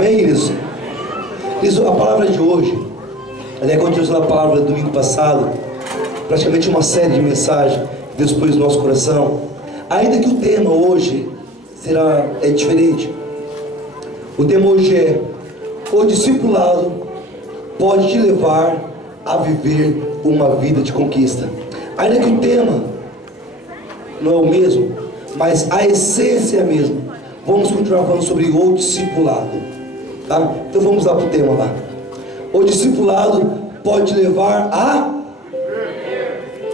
Amém, queridos? Isso, a palavra de hoje, ela é continuação da palavra do domingo passado, praticamente uma série de mensagens que Deus pôs no nosso coração. Ainda que o tema hoje é diferente. O tema hoje é: o discipulado pode te levar a viver uma vida de conquista. Ainda que o tema não é o mesmo, mas a essência é a mesma. Vamos continuar falando sobre o discipulado, tá? Então vamos lá para o tema lá. O discipulado pode te levar a...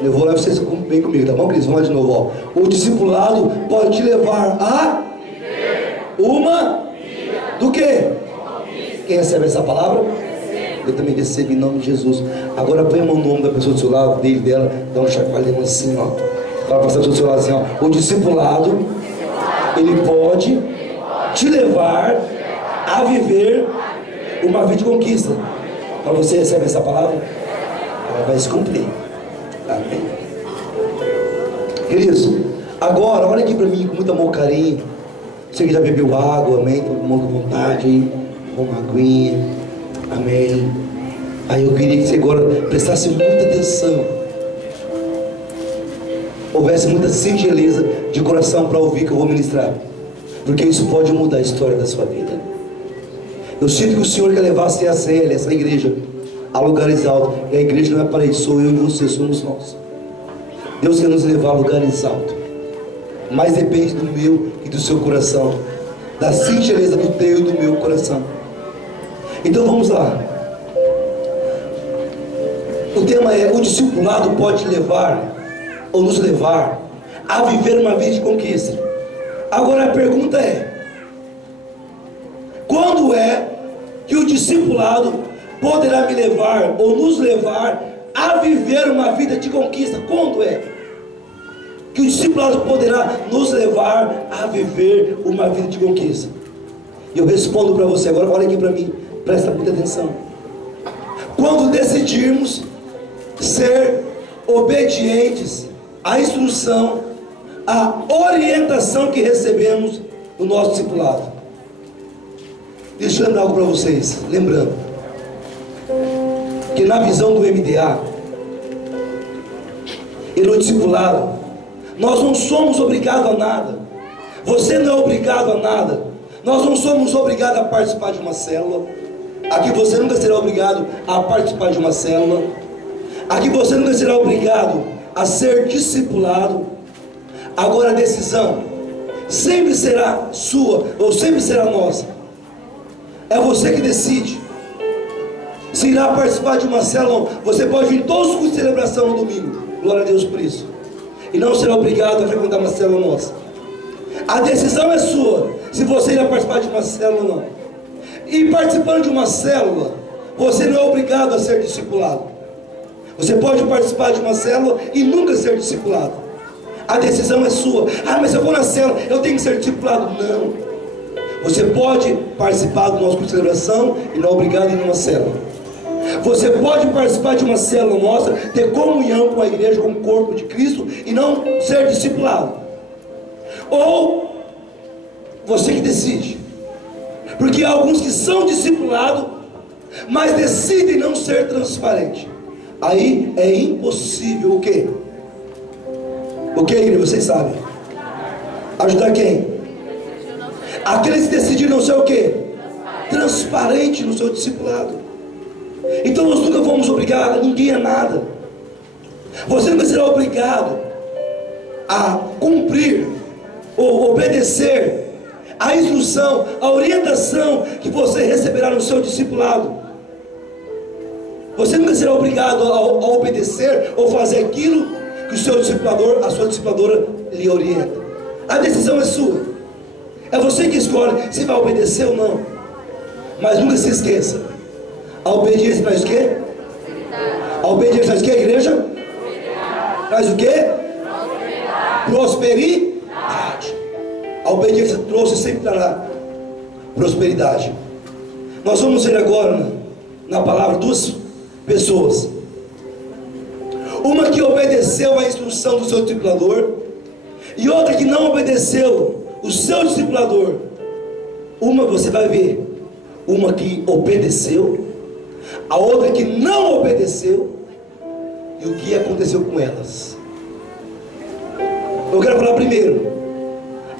Eu vou lá, vocês bem comigo, tá bom, queridos? Vamos lá de novo, ó. O discipulado pode te levar a... uma... do quê? Quem recebe essa palavra? Eu também recebo em nome de Jesus. Agora põe a mão no nome da pessoa do seu lado, dele, dela, dá um chacoalhão assim, ó. Para passar do seu lado assim, ó. O discipulado, ele pode te levar a viver uma vida de conquista. Para você receber essa palavra, ela vai se cumprir. Amém. Queridos, agora olha aqui para mim com muito amor, carinho. Você que já bebeu água, amém? Estou com muita vontade aí, com uma aguinha, amém. Aí eu queria que você agora prestasse muita atenção, houvesse muita singeleza de coração para ouvir que eu vou ministrar, porque isso pode mudar a história da sua vida. Eu sinto que o Senhor quer levar a CL, essa igreja, a lugares altos. E a igreja não é para isso, sou eu e você, somos nós. Deus quer nos levar a lugares altos, mas depende do meu e do seu coração, da singeleza do teu e do meu coração. Então vamos lá. O tema é: o discipulado pode te levar ou nos levar a viver uma vida de conquista. Agora a pergunta é: quando é que o discipulado poderá me levar ou nos levar a viver uma vida de conquista? Quando é que o discipulado poderá nos levar a viver uma vida de conquista? E eu respondo para você agora, olha aqui para mim, presta muita atenção. Quando decidirmos ser obedientes à instrução, à orientação que recebemos no nosso discipulado. Deixa eu lembrar algo para vocês. Lembrando que na visão do MDA e no discipulado, nós não somos obrigados a nada. Você não é obrigado a nada. Nós não somos obrigados a participar de uma célula. Aqui você nunca será obrigado a participar de uma célula. Aqui você nunca será obrigado a ser discipulado. Agora a decisão sempre será sua, ou sempre será nossa. É você que decide se irá participar de uma célula. Você pode vir todos os cultos de celebração no domingo, glória a Deus por isso, e não será obrigado a frequentar uma célula nossa. A decisão é sua, se você irá participar de uma célula ou não. E participando de uma célula, você não é obrigado a ser discipulado. Você pode participar de uma célula e nunca ser discipulado. A decisão é sua. Ah, mas se eu vou na célula, eu tenho que ser discipulado. Não. Você pode participar do nosso curso de celebração e não é obrigado a ir numa célula. Você pode participar de uma célula nossa, ter comunhão com a igreja, com o corpo de Cristo, e não ser discipulado. Ou você que decide. Porque há alguns que são discipulados, mas decidem não ser transparentes. Aí é impossível o quê? O que, igreja? Vocês sabem. Ajudar quem? Aqueles que decidiram não ser o quê? Transparente no seu discipulado. Então nós nunca vamos obrigar ninguém a nada. Você nunca será obrigado a cumprir ou obedecer a instrução, a orientação que você receberá no seu discipulado. Você nunca será obrigado a obedecer ou fazer aquilo que o seu discipulador, a sua discipuladora lhe orienta. A decisão é sua. É você que escolhe se vai obedecer ou não. Mas nunca se esqueça: a obediência traz o quê? A obediência traz o quê, igreja? Traz o quê? Prosperidade. A obediência trouxe e sempre trará prosperidade. Nós vamos ver agora na palavra duas pessoas. Uma que obedeceu à instrução do seu discipulador, e outra que não obedeceu o seu discipulador. Uma você vai ver uma que obedeceu, a outra que não obedeceu, e o que aconteceu com elas. Eu quero falar primeiro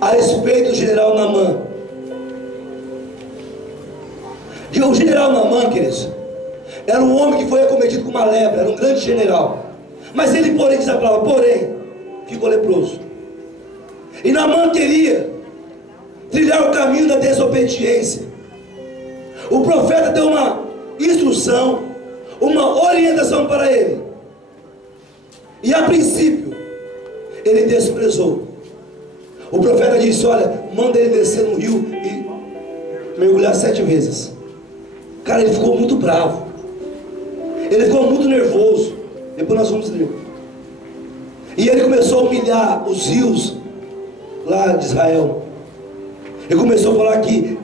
a respeito do general Naamã. O general Naamã, queridos, era um homem que foi acometido com uma lepra, era um grande general. Mas ele, porém, diz a palavra, porém, ficou leproso. E Naamã queria trilhar o caminho da desobediência. O profeta deu uma instrução, uma orientação para ele. E a princípio, ele desprezou. O profeta disse: olha, manda ele descer no rio e mergulhar 7 vezes. Cara, ele ficou muito bravo. Ele ficou muito nervoso. Depois nós vamos ler. E ele começou a humilhar os rios lá de Israel. Ele começou a falar que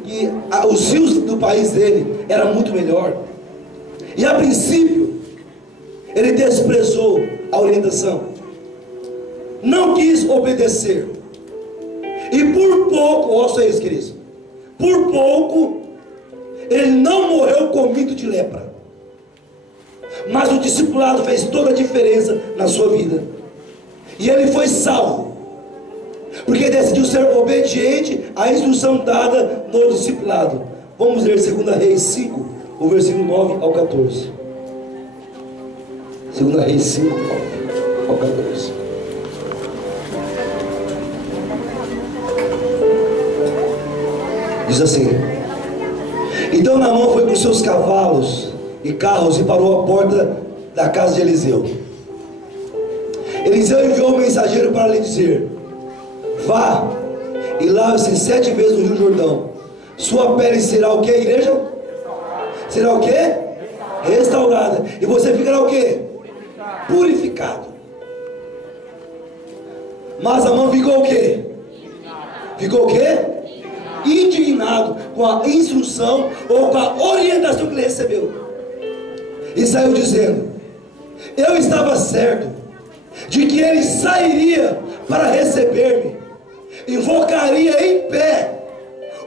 os rios do país dele eram muito melhor. E a princípio, ele desprezou a orientação, não quis obedecer. E por pouco, ouça isso, queridos, por pouco, ele não morreu comido de lepra. Mas o discipulado fez toda a diferença na sua vida. E ele foi salvo, porque decidiu ser obediente à instrução dada no discipulado. Vamos ler 2 Reis 5, o versículo 9 ao 14. 2 Reis 5, 9 ao 14. Diz assim: então Naamã foi com seus cavalos e carros e parou à porta da casa de Eliseu. Eliseu enviou um mensageiro para lhe dizer: vá e lave-se 7 vezes no Rio Jordão, sua pele será o que, igreja? Será o que? Restaurada. E você ficará o que? Purificado. Mas Naamã ficou o que? Ficou o que? Indignado com a instrução ou com a orientação que ele recebeu. E saiu dizendo: eu estava certo de que ele sairia para receber-me, invocaria em pé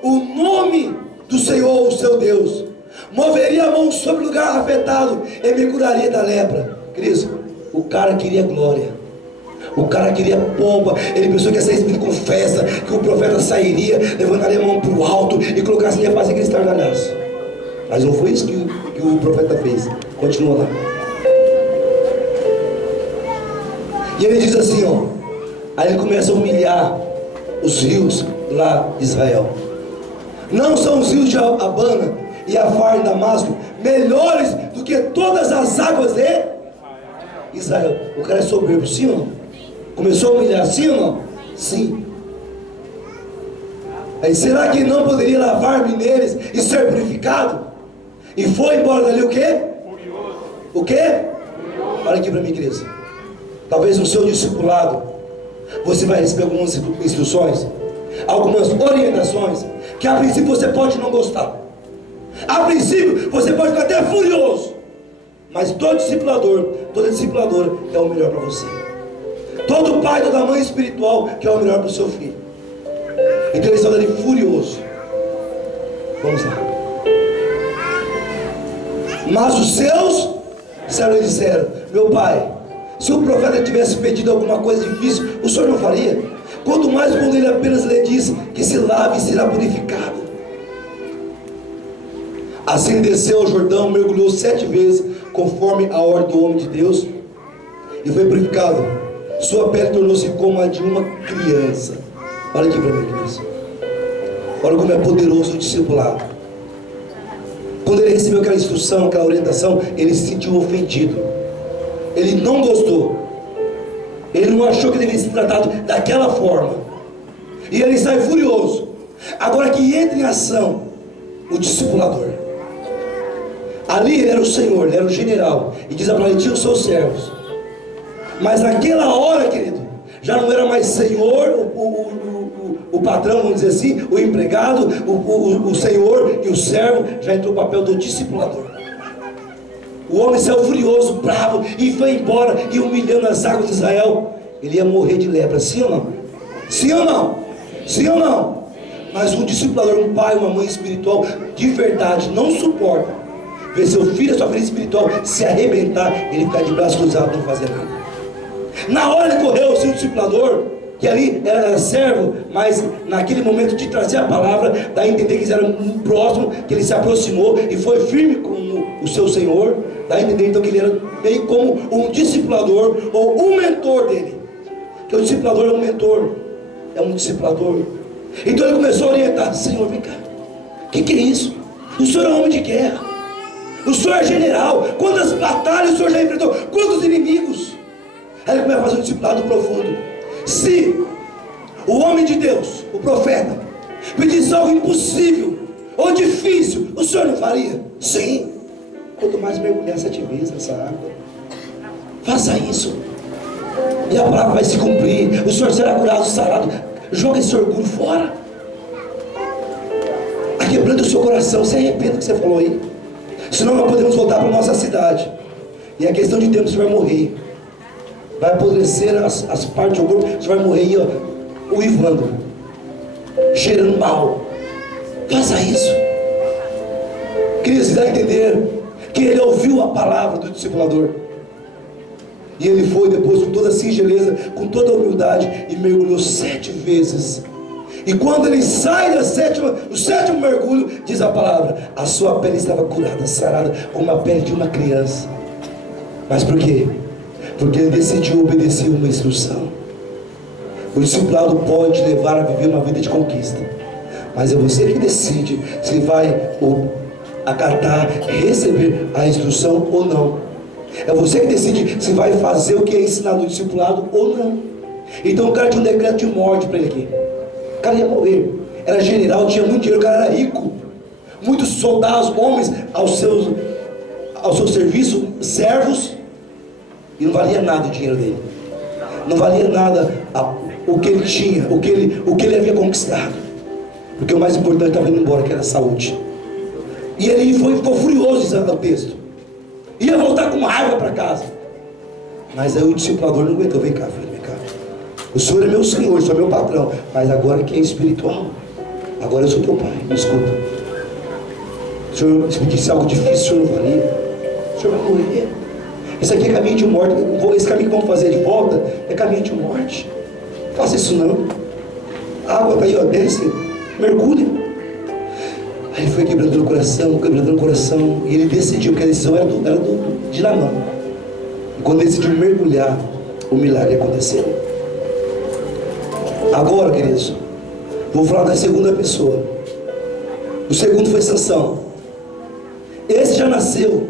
o nome do Senhor, o seu Deus, moveria a mão sobre o lugar afetado e me curaria da lepra. Cristo, o cara queria glória, o cara queria pompa. Ele pensou que ia ser exibido com festa, que o profeta sairia, levantaria a mão para o alto e colocasse, ia fazer aquele estardalhaço. Mas não foi isso que o profeta fez. Continua lá. E ele diz assim, ó. Aí ele começa a humilhar os rios lá de Israel. Não são os rios de Abana e Afar em Damasco melhores do que todas as águas de Israel? O cara é soberbo, sim ou não? Começou a humilhar, sim ou não? Sim. Aí, será que não poderia lavar-me neles e ser purificado? E foi embora dali o quê? Furioso. O quê? Furioso. Olha aqui para mim, igreja. Talvez no seu discipulado você vai receber algumas instruções, algumas orientações, que a princípio você pode não gostar. A princípio você pode ficar até furioso. Mas todo discipulador, toda discipuladora quer o melhor para você. Todo pai, toda mãe espiritual quer o melhor para o seu filho. Então ele está ali furioso. Vamos lá. Mas os seus servos disseram: meu pai, se o profeta tivesse pedido alguma coisa difícil, o senhor não faria? Quanto mais quando ele apenas lhe disse que se lave e será purificado. Assim desceu ao Jordão, mergulhou 7 vezes, conforme a ordem do homem de Deus, e foi purificado. Sua pele tornou-se como a de uma criança. Olha aqui para mim, criança. Olha como é poderoso o discipulado. Quando ele recebeu aquela instrução, aquela orientação, ele se sentiu ofendido. Ele não gostou. Ele não achou que deveria ser tratado daquela forma. E ele sai furioso. Agora que entra em ação o discipulador. Ali ele era o Senhor, ele era o general. E diz a palavra, ele tinha os seus servos. Mas naquela hora, querido, já não era mais Senhor, o patrão, vamos dizer assim, o empregado, o Senhor e o servo. Já entrou o papel do discipulador. O homem saiu furioso, bravo, e foi embora, e humilhando as águas de Israel. Ele ia morrer de lepra, sim ou não? Sim ou não? Sim ou não? Mas um discipulador, um pai, uma mãe espiritual de verdade não suporta ver seu filho, sua filha espiritual se arrebentar, ele ficar de braço cruzado, não fazer nada. Na hora ele correu, o seu discipulador, que ali era servo, mas naquele momento de trazer a palavra, dá a entender que eles eram um próximo, que ele se aproximou e foi firme com o seu Senhor, dá a entender então que ele era meio como um discipulador ou um mentor dele, que o discipulador é um mentor, é um discipulador. Então ele começou a orientar: Senhor, vem cá, o que é isso? O Senhor é homem de guerra, o Senhor é general, quantas batalhas o Senhor já enfrentou, quantos inimigos. Aí ele começa a fazer um discipulado profundo. Se o homem de Deus, o profeta, pedisse algo impossível ou difícil, o Senhor não faria? Sim. Quanto mais mergulhar 7 vezes nessa água, faça isso, e a palavra vai se cumprir, o Senhor será curado, sarado. Joga esse orgulho fora, quebrando o seu coração. Se arrependa do que você falou aí, senão nós podemos voltar para a nossa cidade, e a questão de tempo você vai morrer, vai apodrecer as partes do corpo, você vai morrer aí, ó, uivando, cheirando mal. Faça isso. Queridos, você vai entender que ele ouviu a palavra do discipulador, e ele foi depois com toda a singeleza, com toda a humildade, e mergulhou 7 vezes. E quando ele sai do sétimo mergulho, diz a palavra, a sua pele estava curada, sarada, como a pele de uma criança. Mas por quê? Porque ele decidiu obedecer uma instrução. O discipulado pode te levar a viver uma vida de conquista, mas é você que decide se vai acatar, receber a instrução ou não. É você que decide se vai fazer o que é ensinado no discipulado ou não. Então o cara tinha um decreto de morte para ele aqui. O cara ia morrer. Era general, tinha muito dinheiro, o cara era rico. Muitos soldados, homens ao seu serviço, servos. E não valia nada o dinheiro dele. Não valia nada o que ele tinha, o que ele havia conquistado. Porque o mais importante estava indo embora, que era a saúde. E ele ficou furioso, diz o texto. Ia voltar com raiva para casa. Mas aí o discipulador não aguentou. Vem cá, filho, vem cá. O Senhor é meu Senhor, o Senhor é meu patrão. Mas agora que é espiritual, agora eu sou teu pai, me escuta. O Senhor, se me disse algo difícil, o Senhor não faria. O Senhor vai morrer. Isso aqui é caminho de morte. Esse caminho que vamos fazer de volta é caminho de morte. Faça isso não. A água está aí, ó, desce, mergulha. Aí ele foi quebrando o coração, e ele decidiu, que a decisão era de Naamã. E quando ele decidiu mergulhar, o milagre aconteceu. Agora, queridos, vou falar da segunda pessoa. O segundo foi Sansão. Esse já nasceu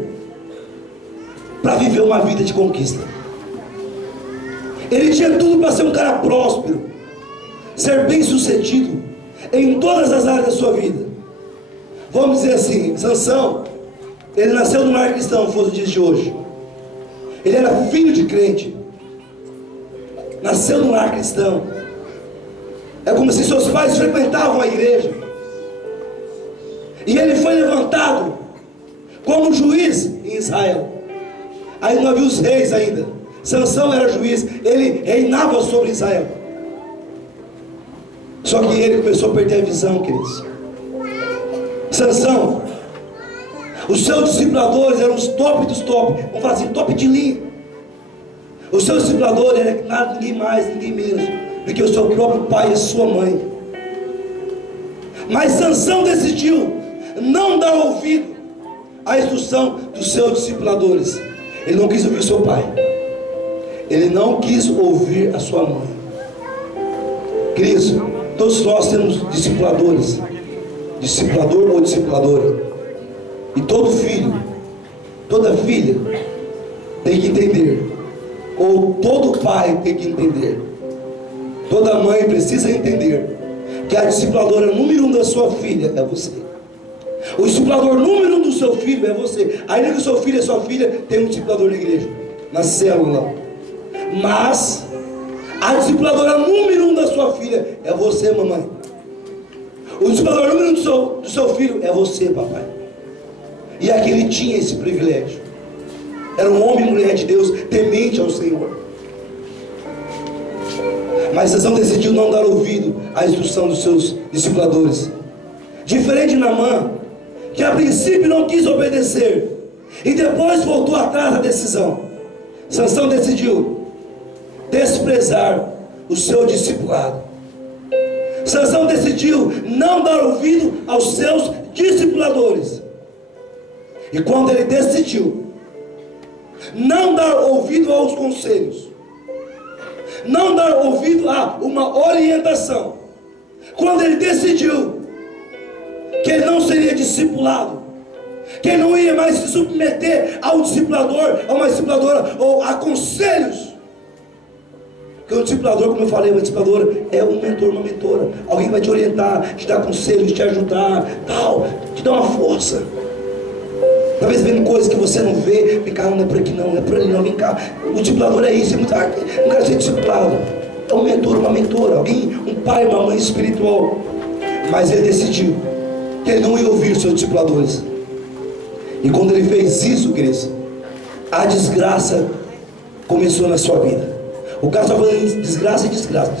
para viver uma vida de conquista. Ele tinha tudo para ser um cara próspero, ser bem sucedido em todas as áreas da sua vida. Vamos dizer assim, Sansão, ele nasceu no lar cristão, fosse os dias de hoje. Ele era filho de crente, nasceu no lar cristão. É como se seus pais frequentavam a igreja. E ele foi levantado como juiz em Israel. Aí não havia os reis ainda. Sansão era juiz, ele reinava sobre Israel. Só que ele começou a perder a visão, queridos. Sansão, os seus discipuladores eram os top dos top, vamos falar assim, top de linha. Os seus discipuladores eram nada, ninguém mais, ninguém menos do que o seu próprio pai e a sua mãe. Mas Sansão decidiu não dar ouvido à instrução dos seus discipuladores. Ele não quis ouvir o seu pai, ele não quis ouvir a sua mãe. Cristo, todos nós temos discipuladores, discipulador ou discipuladora. E todo filho, toda filha tem que entender, ou todo pai tem que entender, toda mãe precisa entender que a discipuladora número 1 da sua filha é você. O discipulador número 1 do seu filho é você. Ainda que o seu filho e a sua filha tenham um discipulador na igreja, na célula, mas a discipuladora número 1 da sua filha é você, mamãe. O discipulador número 1 do seu filho é você, papai. E aqui ele tinha esse privilégio. Era um homem e mulher de Deus, temente ao Senhor. Mas Sansão decidiu não dar ouvido à instrução dos seus discipuladores. Diferente de Naamã, que a princípio não quis obedecer e depois voltou atrás da decisão. Sansão decidiu desprezar o seu discipulado. Sansão decidiu não dar ouvido aos seus discipuladores. E quando ele decidiu não dar ouvido aos conselhos, não dar ouvido a uma orientação, quando ele decidiu que ele não seria discipulado, que ele não ia mais se submeter ao discipulador, a uma discipuladora ou a conselhos, porque o discipulador, como eu falei, uma discipuladora é um mentor, uma mentora, alguém vai te orientar, te dar conselhos, te ajudar, tal, te dar uma força. Talvez vendo coisas que você não vê, vem cá, não é por aqui não, não é por ali não, vem cá. O discipulador é isso, não quero ser discipulado. É um mentor, uma mentora, alguém, um pai, uma mãe espiritual. Mas ele decidiu que ele não ia ouvir os seus discipuladores. E quando ele fez isso, queridos, a desgraça começou na sua vida. O cara está falando de desgraça e desgraça,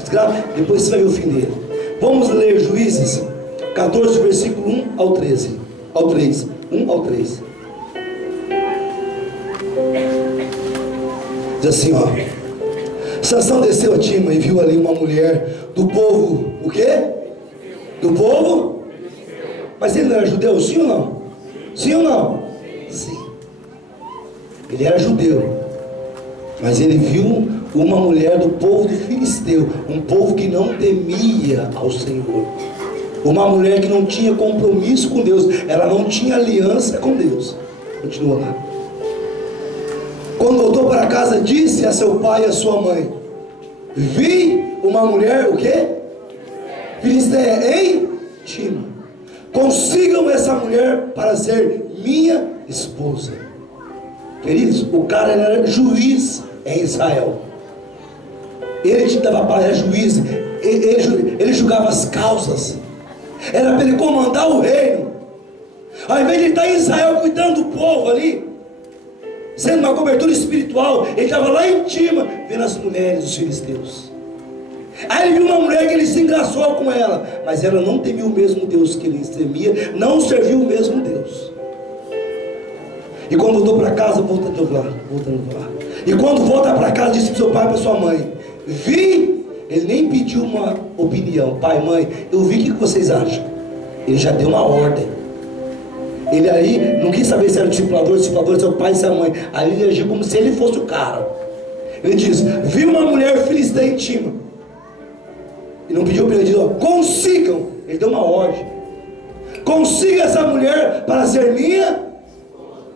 depois você vai ver o fim dele. Vamos ler Juízes 14, versículo 1 ao 13. Ao 3. 1 ao 3. Diz assim, ó: Sansão desceu a Tima e viu ali uma mulher do povo, o quê? Do povo? Mas ele não era judeu, sim ou não? Sim ou não? Sim. Ele era judeu, mas ele viu uma mulher do povo de Filisteu, um povo que não temia ao Senhor, uma mulher que não tinha compromisso com Deus, ela não tinha aliança com Deus. Continua lá. Quando voltou para casa, disse a seu pai e a sua mãe: vi uma mulher, o quê? Filisteia em Tima. Consigam essa mulher para ser minha esposa. Queridos, o cara era juiz em Israel. Ele te dava para, era juiz. Ele julgava as causas. Era para ele comandar o reino. Ao invés de ele estar em Israel cuidando do povo ali, sendo uma cobertura espiritual, ele estava lá em Tima vendo as mulheres dos filisteus. Aí ele viu uma mulher que ele se engraçou com ela, mas ela não temia o mesmo Deus que ele temia, não serviu o mesmo Deus. E quando voltou para casa, voltando lá. E quando volta para casa, disse para seu pai e para sua mãe: vi. Ele nem pediu uma opinião: pai, mãe, eu vi, o que vocês acham? Ele já deu uma ordem. Ele aí não quis saber se era o discipulador, seu pai, seu mãe. Aí ele agiu como se ele fosse o cara. Ele diz: vi uma mulher filisteia em Tima. E não pediu opinião, ele disse: ó, consigam. Ele deu uma ordem: consiga essa mulher para ser minha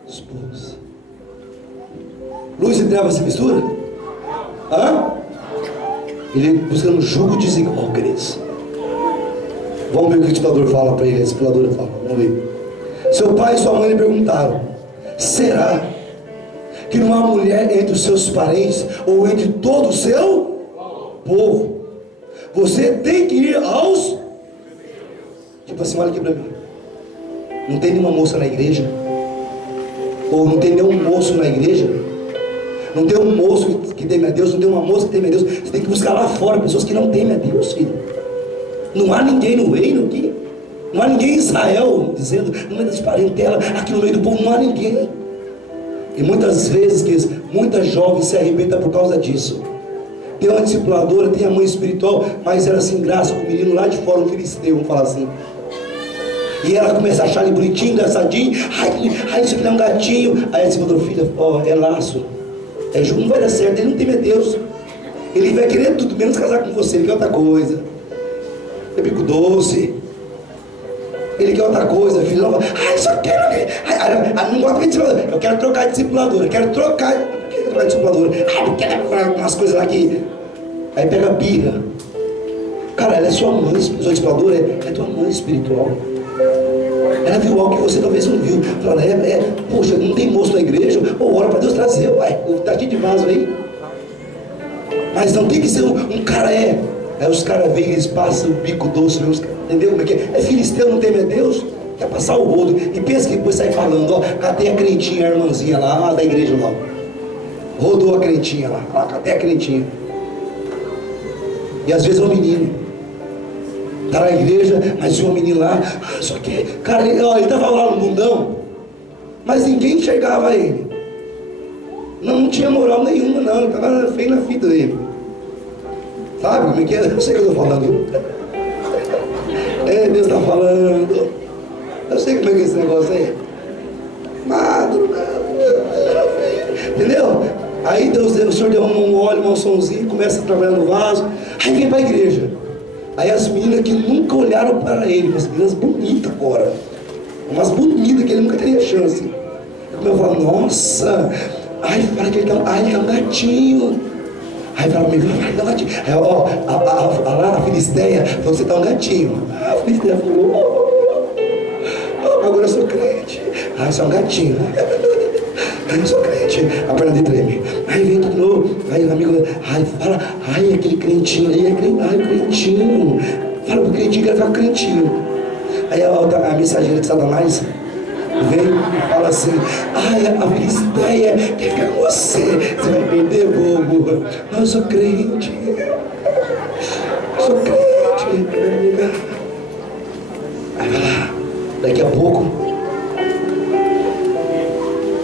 esposa. Luz e trevas se mistura? Hã? Ele buscando jugo desigual, queridos. Vamos ver o que o discipulador fala para ele. A discipuladora fala, vamos ver. Seu pai e sua mãe lhe perguntaram: será que não há mulher entre os seus parentes ou entre todo o seu povo? Você tem que ir aos... Tipo assim, olha aqui para mim. Não tem nenhuma moça na igreja? Ou não tem nenhum moço na igreja? Não tem um moço que teme a Deus, não tem uma moça que teme a Deus. Você tem que buscar lá fora pessoas que não temem a Deus, filho. Não há ninguém no reino aqui. Não há ninguém em Israel dizendo, não é das parentela, aqui no meio do povo não há ninguém. E muitas vezes, que muitas jovens se arrebentam por causa disso. Tem uma discipuladora, tem a mãe espiritual, mas ela se engraça com o menino lá de fora, um filisteu, vamos falar assim. E ela começa a achar ele bonitinho, engraçadinho. Ai, isso aqui é um gatinho. Aí a discipuladora: filha, ó, é laço. É jugo, não vai dar certo, ele não teme a Deus. Ele vai querer tudo, menos casar com você. Ele quer outra coisa. É bico doce. Ele quer outra coisa, filho. Ela fala: ai, só quero. Ai, não gosta de discipuladora. Eu quero trocar de discipuladora. Eu quero trocar. Por que trocar de discipuladora? Ai, porque ela umas coisas lá que. Aí pega birra. Cara, ela é sua mãe. Sua discipuladora é tua mãe espiritual. Ela viu algo que você talvez não viu. Fala: poxa, não tem moço na igreja? Ou ora para Deus trazer, uai, tá aqui de vaso aí. Mas não tem que ser um cara, Aí os caras vêm, eles passam o bico doce, entendeu como é que é? É filisteu, não teme a Deus, quer passar o rodo. E pensa que depois sai falando: ó, cadê a crentinha, a irmãzinha lá da igreja lá? Rodou a crentinha lá, cadê a crentinha? E às vezes é um menino, está na igreja, mas tinha um menino lá, só que, cara, ele estava lá no mundão, mas ninguém enxergava ele. Não tinha moral nenhuma, não, ele estava feio na vida dele. Sabe como é que é? Eu sei o que eu estou falando. Deus está falando. Eu sei como é que é esse negócio aí. Madrugada. Entendeu? Aí Deus, o Senhor deu um óleo, um somzinho, começa a trabalhar no vaso. Aí vem para a igreja. Aí as meninas que nunca olharam para ele, umas meninas bonitas agora, umas bonitas que ele nunca teria chance. Eu falo, nossa, ai, fala que ele tá um gatinho. Aí fala comigo, vai dar um gatinho. Aí, ó, a Filisteia falou, você tá um gatinho. A Filisteia falou, agora eu sou crente. Ah, você é um gatinho. Eu sou crente. A perna dele treme. Aí vem de novo. Aí o amigo, ai, fala, ai, aquele crentinho ali, ai, crentinho. Fala pro crentinho que ele fica crentinho. Aí a mensageira de Satanás vem e fala assim, ai, a Filisteia quer ficar com você. Você vai perder, bobo. Não, eu sou crente. Eu sou crente. Aí vai lá. Daqui a pouco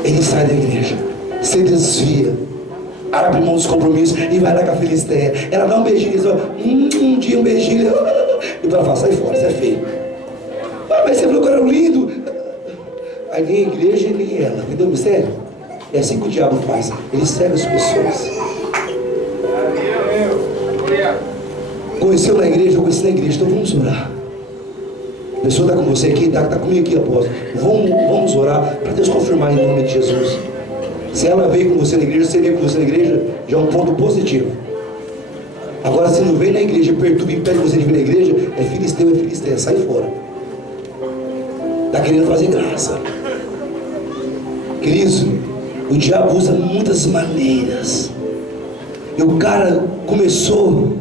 ele sai da igreja, se desvia, abre mão dos compromissos e vai lá com a Filisteia. Ela dá um beijinho, diz, um dia um beijinho, e ela fala, sai fora, você é feio. Mas você falou que era lindo. Aí nem a igreja nem ela, entendeu o mistério? É assim que o diabo faz, ele cega as pessoas. Conheceu na igreja, eu conheci na igreja, então vamos orar. A pessoa está com você aqui, está comigo aqui, apóstolo. Vamos orar para Deus confirmar em nome de Jesus. Se ela veio com você na igreja, você veio com você na igreja, já é um ponto positivo. Agora, se não vem na igreja, perturba e impede você de vir na igreja, é filisteia, sai fora. Está querendo fazer graça. Queridos, o diabo usa muitas maneiras. E o cara começou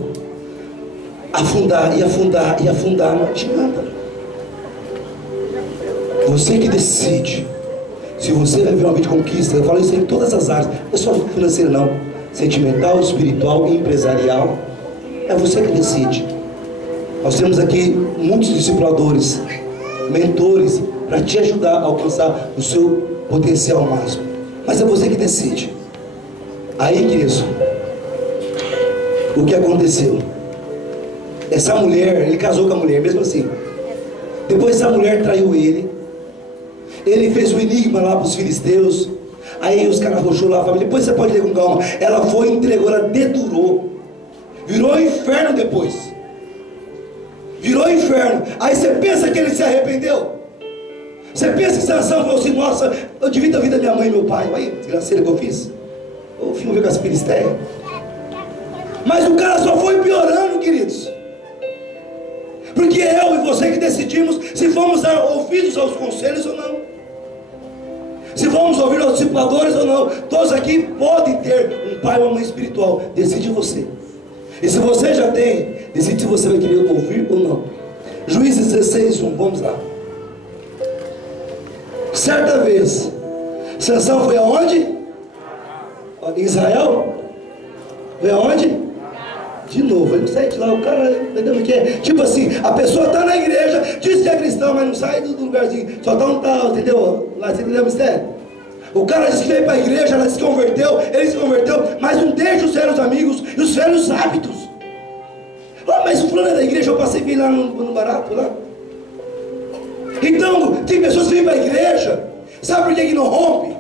a afundar, não adianta. Você que decide se você vai ver uma vida de conquista. Eu falo isso em todas as áreas, não é só financeira não, sentimental, espiritual e empresarial. É você que decide. Nós temos aqui muitos discipuladores, mentores, para te ajudar a alcançar o seu potencial máximo. Mas é você que decide. Aí, queridos, o que aconteceu? Essa mulher, ele casou com a mulher, mesmo assim. Depois essa mulher traiu ele. Ele fez um enigma lá para os filisteus. Aí os caras arrochou lá a família. Depois você pode ler com calma. Ela foi, entregou, ela dedurou. Virou inferno depois. Virou inferno. Aí você pensa que ele se arrependeu? Você pensa que Sansão falou assim, nossa, eu divido a vida da minha mãe e meu pai. Olha a desgraceira que eu fiz. Eu fui ver com as filisteias. Mas o cara só foi piorando, queridos. Porque eu e você que decidimos se vamos dar ouvidos aos conselhos ou não. Se vamos ouvir aos discipuladores ou não. Todos aqui podem ter um pai ou uma mãe espiritual. Decide você. E se você já tem, decide se você vai querer ouvir ou não. Juízes 16:1, vamos lá. Certa vez, Sansão foi aonde? Em Israel? Foi aonde? De novo, ele não sai de lá, o cara, entendeu o que é? Tipo assim, a pessoa está na igreja, diz que é cristão, mas não sai do lugarzinho, só está um tal, entendeu? Lá, você entendeu o mistério? O cara diz que veio para a igreja, ela se converteu, ele se converteu, mas não deixa os velhos amigos e os velhos hábitos. Ah, mas o fulano é da igreja, eu passei bem lá no barato, lá. Então, tem pessoas que vêm para a igreja, sabe por que não rompe?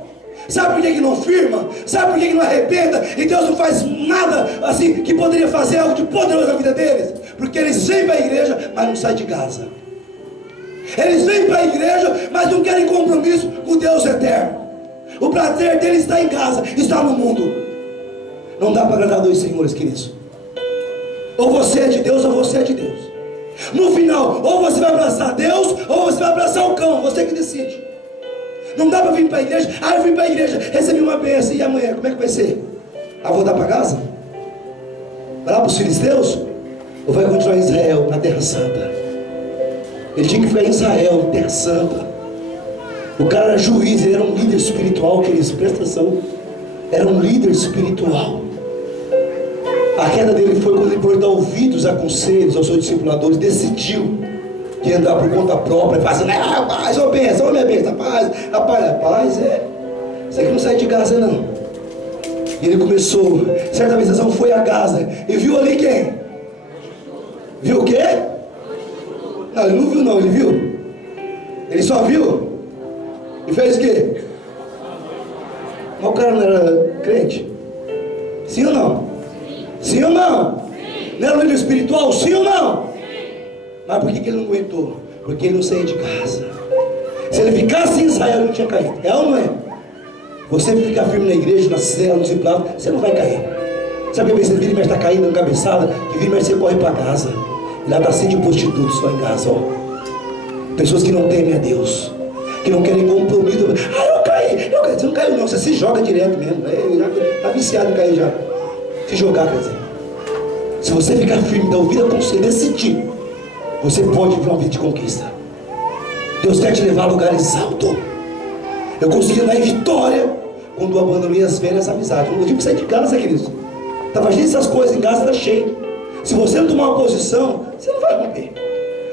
Sabe por que não firma? Sabe por que não arrependa? E Deus não faz nada assim que poderia fazer algo de poderoso na vida deles? Porque eles vêm para a igreja, mas não saem de casa. Eles vêm para a igreja, mas não querem compromisso com Deus eterno. O prazer deles está em casa, está no mundo. Não dá para agradar dois senhores, queridos. Ou você é de Deus, ou você é de Deus. No final, ou você vai abraçar Deus, ou você vai abraçar o cão. Você que decide. Não dá para vir para a igreja. Ah, eu vim para a igreja, recebi uma bênção. E amanhã, como é que vai ser? Ah, vou dar para casa? Vai lá para os filisteus? Ou vai continuar em Israel, na Terra Santa? Ele tinha que ficar em Israel, Terra Santa. O cara era juiz, ele era um líder espiritual, queridos, presta atenção. Era um líder espiritual. A queda dele foi quando ele, por dar ouvidos a conselhos aos seus discipuladores, decidiu que ia andar por conta própria, fazendo, rapaz, ô benção, ô minha benção, rapaz, isso aqui não sai de Gaza não. E ele começou, certa vez Sansão foi a Gaza e viu ali quem? Viu o quê? Não, ele não viu não, ele viu? Ele só viu? E fez o quê? Mas o cara não era crente? Sim ou não? Sim ou não? Não era um livro espiritual? Sim ou não? Mas por que ele não aguentou? Porque ele não saía de casa. Se ele ficasse em Israel, ele não tinha caído. É ou não é? Você ficar firme na igreja, na cela, no discipulado, você não vai cair. Sabe que você vira e mexe está caindo na cabeçada, que vira e mexe você corre para casa. E lá está cheio de prostitutos lá em casa, ó. Pessoas que não temem a Deus, que não querem compromisso. Eu caí. Você não caiu não, você se joga direto mesmo. Está viciado em cair já. Se jogar, quer dizer. Se você ficar firme, dar ouvido a conselho, decidir, você pode viver uma vida de conquista. Deus quer te levar a lugares altos. Eu consegui andar em vitória quando eu abandonei as velhas amizades. Eu tive que sair de casa, queridos. Estava cheio dessas coisas, em casa está cheio. Se você não tomar uma posição, você não vai romper.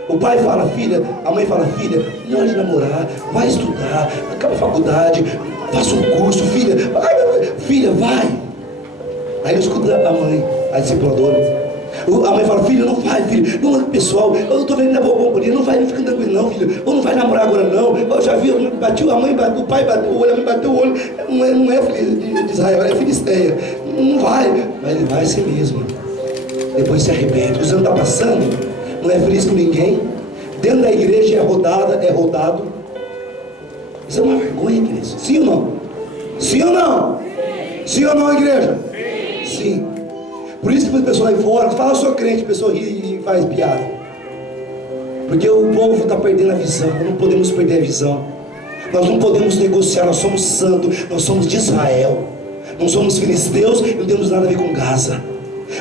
O pai fala, filha, a mãe fala, filha, não hora de namorar, vai estudar, acaba a faculdade, faça um curso, filha, filha, vai. Aí eu escuto a mãe, a discipuladora. A mãe fala, filho, não vai, filho, não, pessoal, eu estou vendo na bobonia, não vai, não fica tranquilo não, filho, ou não vai namorar agora não, eu já vi, a mãe bateu, o pai bateu o olho, a mãe bateu o olho, não é filho de Israel, é filisteia, não vai, mas ele vai assim mesmo, depois se arrepende. O ano está passando, não é feliz com ninguém, dentro da igreja é rodado, isso é uma vergonha, queridos, sim ou não? Sim ou não? Sim ou não, igreja? Sim. Por isso que o pessoal aí fora fala, eu sou crente, o pessoal ri e faz piada. Porque o povo está perdendo a visão. Não podemos perder a visão. Nós não podemos negociar, nós somos santos, nós somos de Israel. Não somos filisteus e não temos nada a ver com Gaza.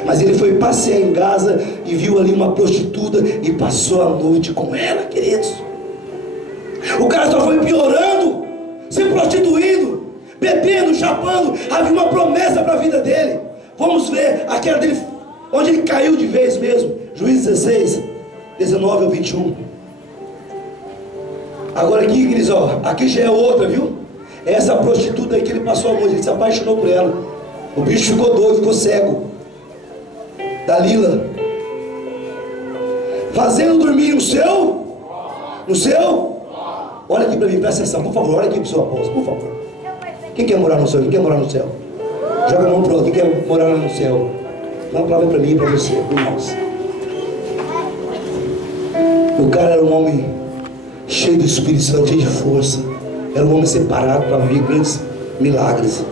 Mas ele foi passear em Gaza e viu ali uma prostituta e passou a noite com ela, queridos. O cara só foi piorando, se prostituindo, bebendo, chapando. Havia uma promessa para a vida dele. Vamos ver aquela dele, onde ele caiu de vez mesmo. Juízes 16, 19 ao 21. Agora aqui, queridos, ó, aqui já é outra, viu? É essa prostituta aí que ele passou a noite, ele se apaixonou por ela. O bicho ficou doido, ficou cego. Dalila. Fazendo dormir no seu? Olha aqui para mim, presta atenção, por favor, olha aqui para o seu apóstolo, por favor. Quem quer morar no céu? Quem quer morar no céu? Joga a mão para outro. Quem quer morar lá no céu? Dá uma palavra para mim e para você, irmãos. O cara era um homem cheio do Espírito Santo, cheio de força. Era um homem separado para viver grandes milagres.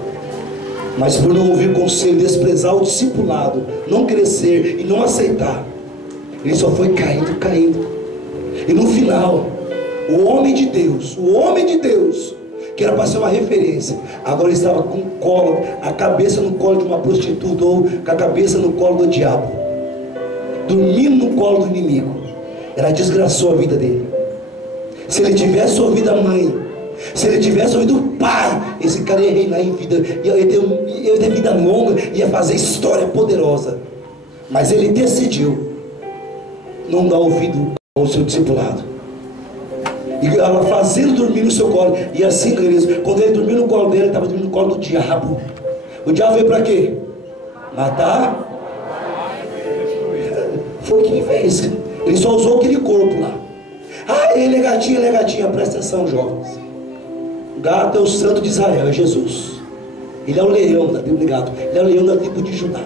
Mas por não ouvir o conselho, desprezar o discipulado, não crescer e não aceitar, ele só foi caindo. E no final, o homem de Deus, que era para ser uma referência, agora ele estava com o colo, a cabeça no colo de uma prostituta, ou com a cabeça no colo do diabo, dormindo no colo do inimigo. Ela desgraçou a vida dele. Se ele tivesse ouvido a mãe, se ele tivesse ouvido o pai, esse cara ia reinar em vida, ia ter vida longa, ia fazer história poderosa. Mas ele decidiu não dar ouvido ao seu discipulado, e ela fazendo dormir no seu colo. E assim, queridos, quando ele dormiu no colo dele, ele estava dormindo no colo do diabo. O diabo veio para quê? Matar. Foi o que ele fez. Ele só usou aquele corpo lá. Ele é gatinha, presta atenção, jovens. O gato é o santo de Israel, é Jesus. Ele é o leão da tribo de gato. Ele é o leão da tribo de Judá.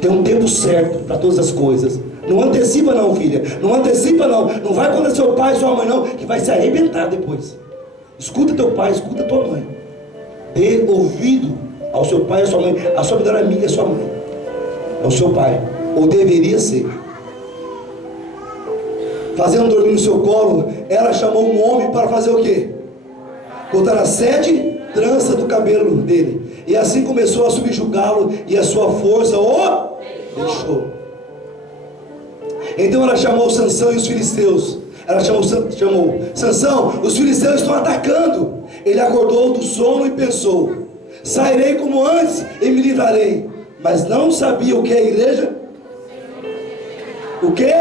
Tem um tempo certo para todas as coisas. Não antecipa não, filha. Não antecipa não. Não vai contra seu pai e sua mãe não, que vai se arrebentar depois. Escuta teu pai, escuta tua mãe. Dê ouvido ao seu pai e à sua mãe. A sua melhor amiga é sua mãe. É o seu pai. Ou deveria ser. Fazendo dormir no seu colo, ela chamou um homem para fazer o quê? Cortar as 7 tranças do cabelo dele. E assim começou a subjugá-lo, e a sua força o deixou. Então ela chamou Sansão e os filisteus. Ela chamou Sansão, os filisteus estão atacando. Ele acordou do sono e pensou: sairei como antes e me livrarei. mas não sabia o que é a igreja. O que?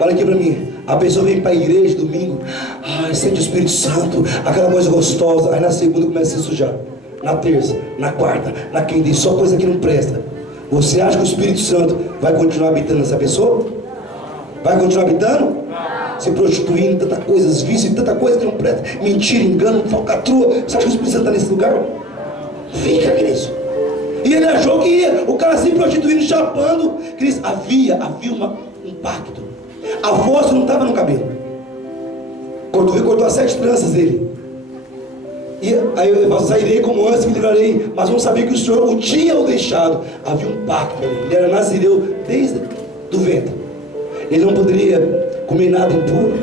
Olha aqui para mim. A pessoa vem para a igreja domingo, sente o Espírito Santo, aquela coisa gostosa. Aí na segunda começa a se sujar. Na terça, na quarta, na quinta, e só coisa que não presta. Você acha que o Espírito Santo vai continuar habitando essa pessoa? Vai continuar habitando? Se prostituindo, tanta coisa, vícios, tanta coisa que não presta. Mentira, engano, falcatrua. Você acha que o Espírito Santo está nesse lugar? Fica, querido. E ele achou que ia, o cara se prostituindo, chapando. Querido, havia um pacto. A voz não estava no cabelo. Cortou as 7 tranças dele. E aí eu sairei como antes, me livrarei. Mas não sabia que o Senhor o tinha o deixado. Havia um pacto ali. Ele era nazireu desde do ventre. Ele não poderia comer nada impuro,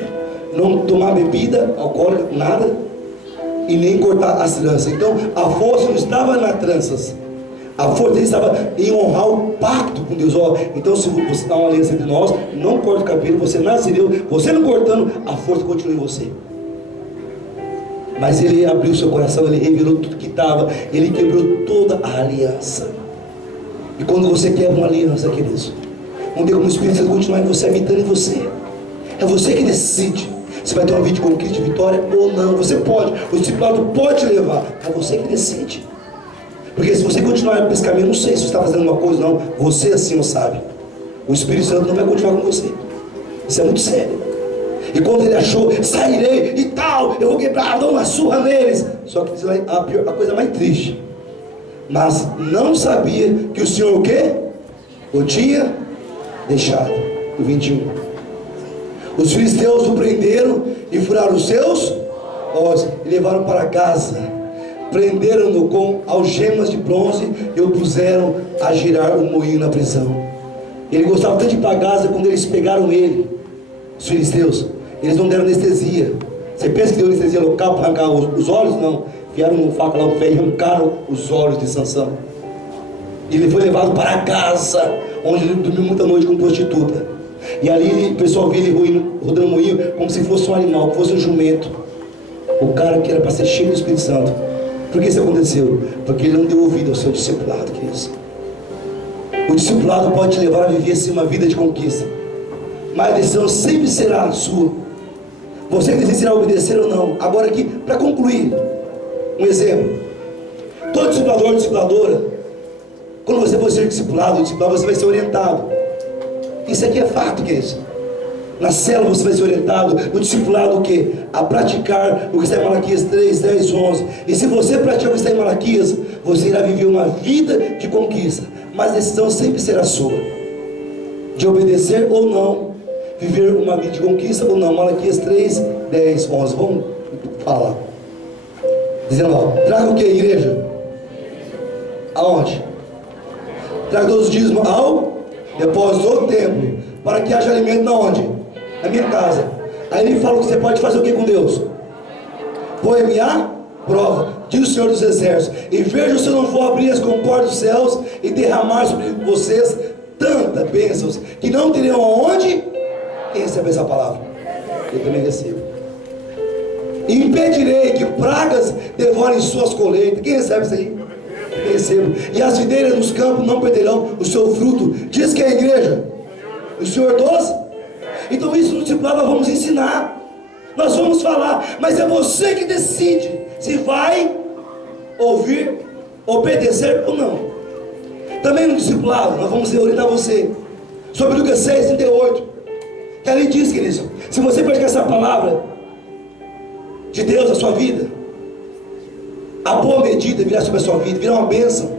não tomar bebida alcoólica, nada, e nem cortar as tranças. Então a força não estava nas tranças. A força dele estava em honrar o pacto com Deus. Então se você dá uma aliança entre nós, não corta o cabelo, você nazireu, você não cortando, a força continua em você. Mas ele abriu seu coração, ele revelou tudo que estava, ele quebrou toda a aliança. E quando você quebra uma aliança, queridos, não tem como o Espírito Santo continuar em você, habitando em você. É você que decide se vai ter uma vida de conquista, de vitória ou não. Você pode, o discipulado pode te levar, é você que decide. Porque se você continuar por esse caminho, eu não sei se você está fazendo uma coisa ou não, você assim não sabe. O Espírito Santo não vai continuar com você. Isso é muito sério. E quando ele achou, sairei e tal, eu vou quebrar, dar uma surra neles. Só que a coisa mais triste, mas não sabia que o Senhor o quê? O tinha deixado. O 21. Os filisteus o prenderam e furaram os seus ossos e levaram para casa. Prenderam-no com algemas de bronze e o puseram a girar o moinho na prisão. Ele gostava tanto de ir para Gaza. Quando eles pegaram ele, os filisteus, eles não deram anestesia. Você pensa que deu anestesia local para arrancar os olhos? Não. Vieram uma faca lá, o ferro, e arrancaram os olhos de Sansão. Ele foi levado para Gaza, onde ele dormiu muita noite com prostituta. E ali o pessoal via ele rodando moinho como se fosse um animal, como fosse um jumento. O cara que era para ser cheio do Espírito Santo. Por que isso aconteceu? Porque ele não deu ouvido ao seu discipulado, queridos. O discipulado pode te levar a viver assim uma vida de conquista, mas a decisão sempre será a sua. Você que decidirá obedecer ou não. Agora aqui, para concluir, um exemplo. Todo discipulador, discipuladora, quando você for ser discipulado, você vai ser orientado. Isso aqui é fato, que é isso. Na célula você vai ser orientado. No discipulado o quê? A praticar o que está em Malaquias 3, 10, 11. E se você praticar o que está em Malaquias, você irá viver uma vida de conquista. Mas a decisão sempre será sua, de obedecer ou não, viver uma vida de conquista ou não. Malaquias 3, 10, 11. Vamos falar. Dizendo, traga o que, igreja? Aonde? Traga todos os dízimos ao depósito do templo, para que haja alimento na onde? Na minha casa. Aí ele fala que você pode fazer o que com Deus? Põe-me à prova, diz o Senhor dos Exércitos, e veja se eu não vou abrir as comportas dos céus e derramar sobre vocês tantas bênçãos que não teriam aonde. Quem recebe essa palavra? Eu também recebo. E impedirei que pragas devorem suas colheitas. Quem recebe isso aí? Eu recebo. E as videiras dos campos não perderão o seu fruto. Diz que é a igreja? O Senhor dos? Então isso no discipulado nós vamos ensinar, nós vamos falar, mas é você que decide se vai ouvir, obedecer ou não. Também no discipulado nós vamos orientar você sobre Lucas 6, 38, que ali diz, queridos, se você praticar essa palavra de Deus na sua vida, a boa medida virá sobre a sua vida, virá uma bênção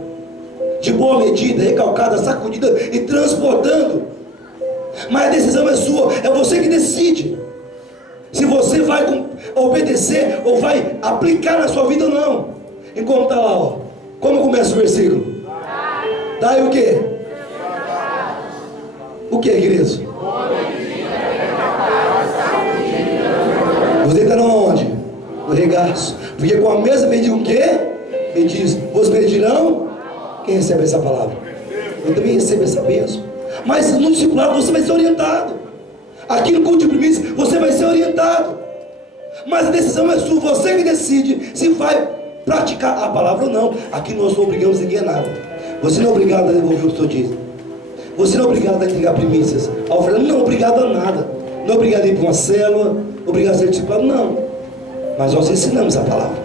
de boa medida, recalcada, sacudida e transportando. Mas a decisão é sua, é você que decide se você vai obedecer ou vai aplicar na sua vida ou não. Enquanto está lá, como começa o versículo? Daí o que? O que, queridos? Você está onde? No regaço. Porque com a mesma medida o que? Ele diz, vos pedirão. Quem recebe essa palavra? Eu também recebo essa bênção. Mas no discipulado você vai ser orientado. Aqui no culto de primícias você vai ser orientado. Mas a decisão é sua, você que decide se vai praticar a palavra ou não. Aqui nós não obrigamos ninguém a nada. Você não é obrigado a devolver o que o Senhor diz. Você não é obrigado a entregar primícias. A oferta não é obrigado a nada. Não é obrigado a ir para uma célula, obrigado a ser discipulado, não. Mas nós ensinamos a palavra.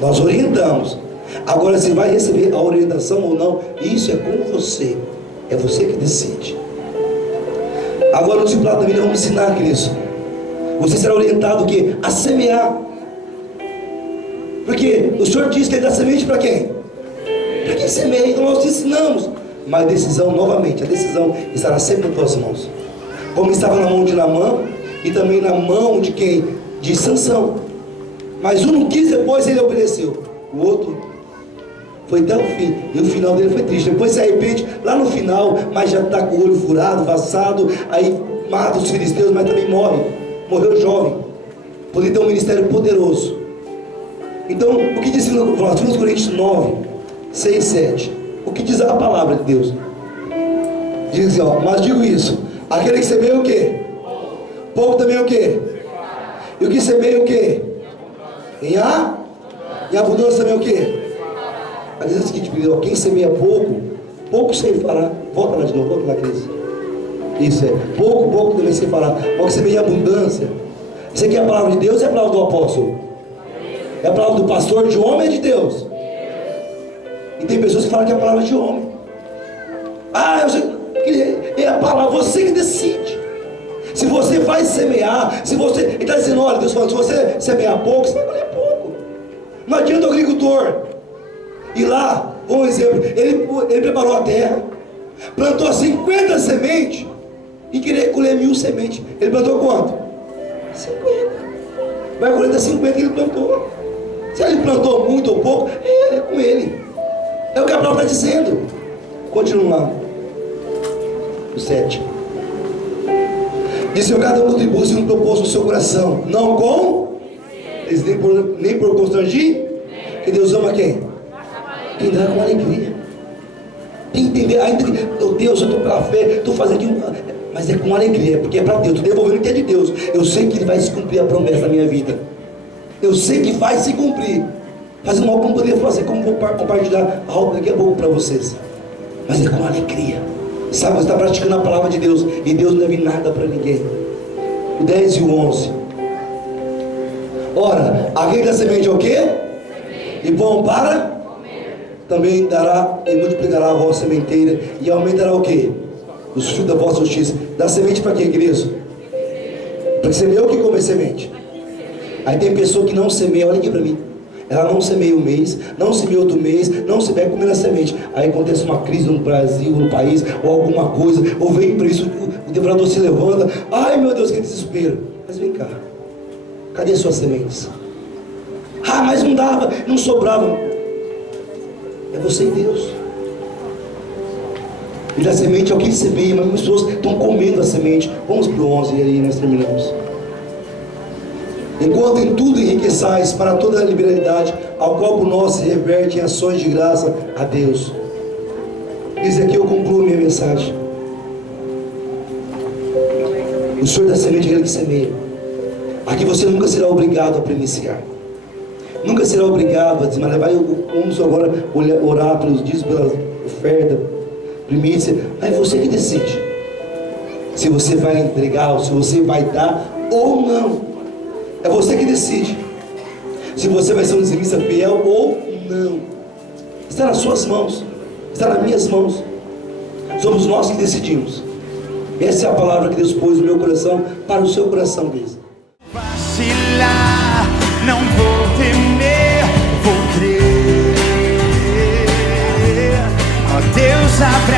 Nós orientamos. Agora, se vai receber a orientação ou não, isso é com você. É você que decide. Agora no discipulado também nós vamos ensinar, queridos. Você será orientado o quê? A semear. Porque o Senhor diz que Ele dá semente para quem? Para quem semeia. Então nós te ensinamos. Mas a decisão, novamente, a decisão estará sempre nas tuas mãos. Como estava na mão de Naamã e também na mão de quem? De Sansão. Mas um não quis, depois ele obedeceu. O outro foi até o fim. E o final dele foi triste. Depois se arrepende lá no final, mas já está com o olho furado, vassado. Aí mata os filisteus, mas também morre. Morreu jovem. Poderia ter um ministério poderoso. Então, o que diz em 2 Coríntios 9, 6, 7? O que diz a palavra de Deus? Diz assim, ó, mas digo isso: aquele que semeia o quê? Pouco também o quê? E o que semeia o quê? Em abundância também o quê? Mas diz o seguinte, quem semeia pouco, pouco se fará. Volta lá de novo, volta lá, Cris. Isso é, pouco também se fará. O que semeia em abundância. Isso aqui é a palavra de Deus ou é a palavra do apóstolo? É a palavra do pastor, de homem ou de Deus? E tem pessoas que falam que é a palavra de homem. Ah, é a palavra, você que decide. Se você vai semear, se você, ele está dizendo, olha, Deus fala, se você semear pouco, você vai colher pouco. Não adianta o agricultor ir lá, um exemplo, ele preparou a terra, plantou 50 sementes e queria colher 1000 sementes. Ele plantou quanto? 50. Vai colher das 50 que ele plantou. Se ele plantou muito ou pouco, é com ele. É o que a palavra está dizendo. Continua lá. O 7. Disse: cada um contribui se não propôs no seu coração, não com eles nem por constrangir, que Deus ama quem? Quem dá com alegria. Tem que entender, ainda que, meu Deus, eu estou pela fé, estou fazendo aqui, mas é com alegria, porque é para Deus, estou devolvendo o que é de Deus. Eu sei que Ele vai se cumprir a promessa da minha vida. Eu sei que vai se cumprir. Fazer mal como poderia fazer, como vou compartilhar algo daqui a pouco para vocês. Mas é com alegria. Sabe, você está praticando a palavra de Deus, e Deus não deve nada para ninguém. O 10 e o 11. Ora, aquele da semente é o quê? E bom para também dará e multiplicará a vossa sementeira, e aumentará o quê? Os frutos da vossa justiça. Dá semente para quê, queridos? Para que semeia o que come semente. Aí tem pessoa que não semeia, olha aqui para mim. Ela não semeia um mês, não semeia outro mês, não semeia comendo a semente. Aí acontece uma crise no Brasil, no país, ou alguma coisa, ou vem preço, o devorador se levanta. Ai meu Deus, que desespero. Mas vem cá, cadê suas sementes? Ah, mas não dava, não sobrava. É você e Deus. E da semente é o que semeia, mas as pessoas estão comendo a semente. Vamos para o 11 e aí nós terminamos. Enquanto em tudo enriqueçais para toda a liberalidade, ao qual por nós se reverte em ações de graça a Deus. Diz aqui, eu concluo minha mensagem. O Senhor da semente é aquele que semeia. Aqui você nunca será obrigado a primiciar. Nunca será obrigado a dizer, mas vamos agora orar pelos dias, pela oferta, primícia. Mas é você que decide. Se você vai entregar, ou se você vai dar ou não. É você que decide se você vai ser um dizimista fiel ou não. Está nas suas mãos, está nas minhas mãos. Somos nós que decidimos. Essa é a palavra que Deus pôs no meu coração para o seu coração, Deus. Vacilar, não vou temer, vou crer. Ó Deus, abre